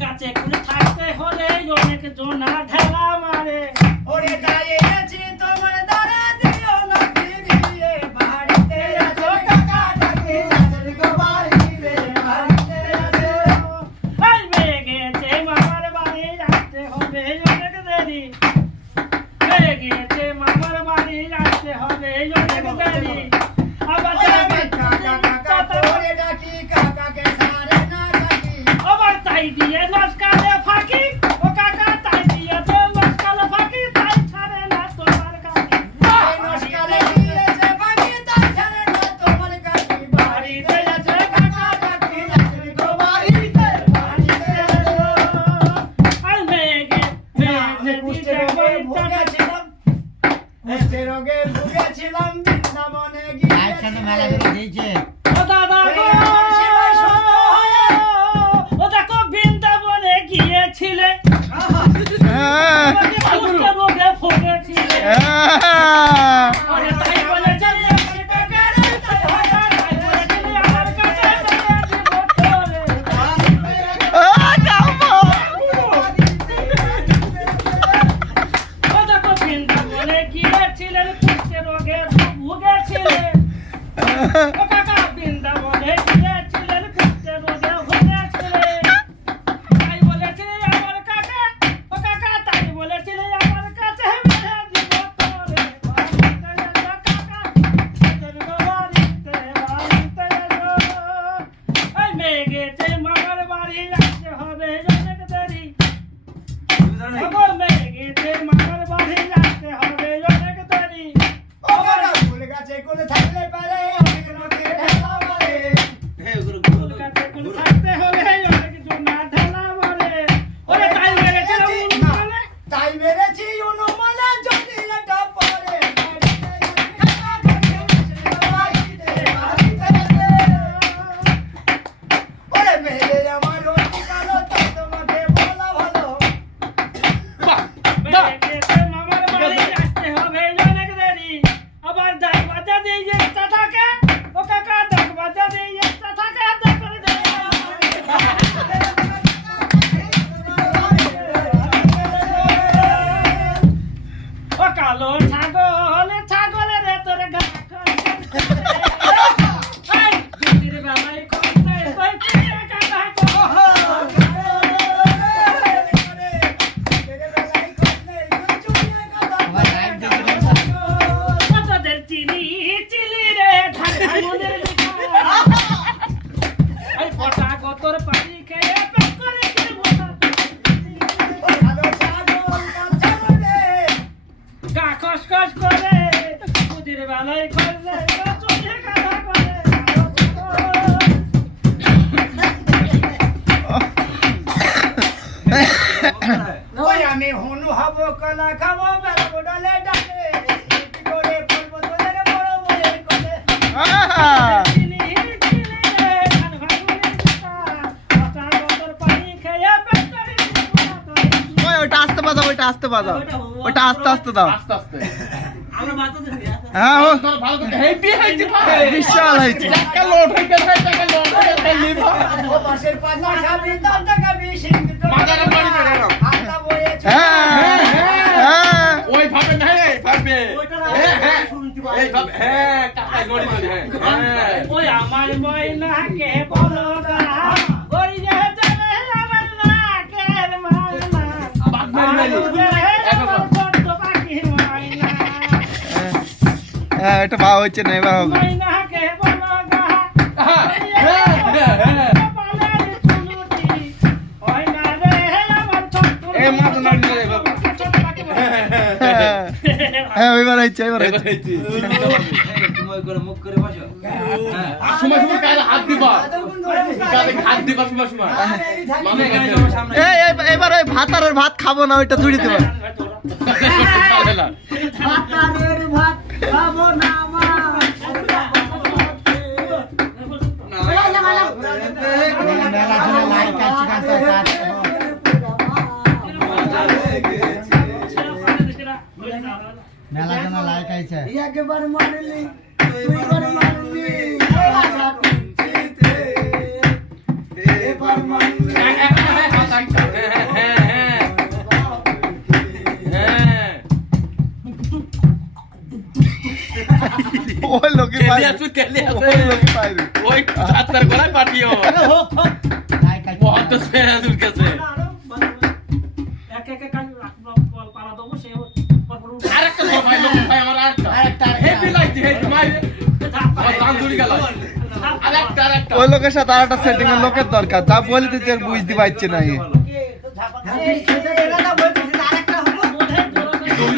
কাছে কুলে থাকতে হলে অনেক জোনা ঢেলা মারে ওরে গায়ে আছে তোমার দ্বারা দিও না ফিরিয়ে বাড়িতে আছো কাকা ডাকে নাচের গো বাড়িতে বাড়িতে আছো আই মেয়ে গেছে মামার বাড়ি আসতে হবে অনেক দেরি মেয়ে গেছে মামার বাড়ি আসতে হবে অনেক দেরি আবার যাবে কাকা কাকা করে ডাকি কাকাকে সারে না ডাকি আবার তাই দিয়ে নস্কালে ফাঁকি ও কাকা তাই দিয়ে তো নস্কালে ফাঁকি তাই ছাড়ে না তোমার কাকি নমস্কারে দিয়েছে বাকি তাই ছাড়ে না তোমার কাকি বাড়িতে আছে কাকা কাকি নাচের গো বাড়িতে বাড়িতে আছো আর মেঘে আমি কুষ্ঠে রোগে ভুগেছিলাম বৃন্দাবনে আইখানে মেলা করে দিয়েছে ও দাদা গো ও দেখো বৃন্দাবনে গিয়েছিলে কুষ্ঠে রোগে ভুগেছিলে আরে তাই বলেছে আমার কাছে ও দেখো বৃন্দাবনে গিয়েছিলেন কুষ্ঠে রোগে ভুগেছিলেন ও কাকা বৃন্দাবনে গিয়েছিলেন কুষ্ঠে রোগে ভুগেছিলেন তাই বলেছিলেন আমার কাকা ও কাকা তাই বলেছিলেন আমার কাছে মেরে দিব তোরে বাড়িতে এসো কাকা তোর বাড়িতে এসো ওই মেয়ে গেছে মামার বাড়ি আসতে হবে অনেক দেরি আমার মেয়ে গেছে মামার বাড়ি আসতে হবে অনেক দেরি ফুল গাছে কোলে থাকলে পারে অনেক লোকের ঢেলা মারে ফুল গাছে ফুল থাকতে হলে অনেক জোনা ঢেলা মারে ওরে তাই মেরেছিলাম উনুমানে তাই মেরেছি অনুমানে যদি এটা পরে ওরে মেরে আমার রোটি কালো তো তোমাকে বলা ভালো মেয়ে গেছে মামার বাড়ি আসতে হবে অনেক দেরি আবার ডাক বাজা দিয়ে একটা থাকে ও কাকা ডাক বাজা দিয়ে একটা থাকে ডাক করে দে ও কালো ছাগল ছাগলের তোর গা এই দিদির বেলায় করতে তুই চিড়ে কাটা তোদের চিনি চিলি রে ঢাকা মনের এই ফটা গতর পানি খেয়ে পেট করে কি বসা গা খসখস করে দিদির বেলায় করলে চুলে কাটা করে ওই আমি হনু হব কলা খাবো বেলা ডালে ডালে করে পড়বো তোদের বড় বড় করে চিনি চিলি রে ঢাকা মনের ফটা গতর পানি খেয়ে পেট করে কি বসা ওইটা আস্তে বাজাও ওইটা আস্তে আস্তে দাও আস্তে আস্তে আমরা বাতাসে হ্যাঁ ও তোর ভালো করে হেভি হয়েছে বিশাল হয়েছে টাকা লোড হয়ে গেল টাকা লোড হয়ে গেল লিভা ও পাশের পাতা খাবি তার টাকা বেশি বাজারে বাড়ি বেড়ে গেল। আটা বয়েছে হ্যাঁ ওই ভাবে না এই ভাবে ওইটা শুনতে এই ভাবে হ্যাঁ টাকা গড়ি গড়ি হ্যাঁ ওই আমার ময়নাকে বলো না ওই যে যাবে আমার নাকের মায়না বাদ মারি আমার ছোট্ট পাখি ময়না হ্যাঁ এটা ভালো হচ্ছে না এবার হবে ময়নাকে বলো না কপালের চুলুটি ওই না রে আমার ছোট্ট এই মাছ নাড়ি রে বাবা ছোট্ট পাখি ময়না হ্যাঁ এবার হচ্ছে এবার হচ্ছে সময় সময় কাজে হাত দিবা কাজে হাত দিবা সময় সময় মামা কাছে এবার ওই ভাত খাবো না ওইটা ছুড়ি দেবো ভাতারের ভাত খাবো না মা মেলা জনা লাইক আইছে একবার মারলি দুইবার মারলি আশা পিছিতে এবার মারলি ওই লোকই কেলি পাইবে আছে কেলি আছে ওই লোকই পাইবে ওই ছাত্র গলায় পাঠিও হোক হোক বহুত সেরাজুর কাছে এক এক কাজ বল পালা দেবো সে আরেকটা ধর ভাই লোক ভাই আমার আরেকটা হেভি লাগছে হেভি মাইরে আমার দাম জুড়ি গেল আরেকটা ওই লোকের সাথে আর একটা সেটিং এর লোকের দরকার যা বলি তুই আর বুঝতে পারছি না খেতে দেখা বলছিস আরেকটা হলো দুই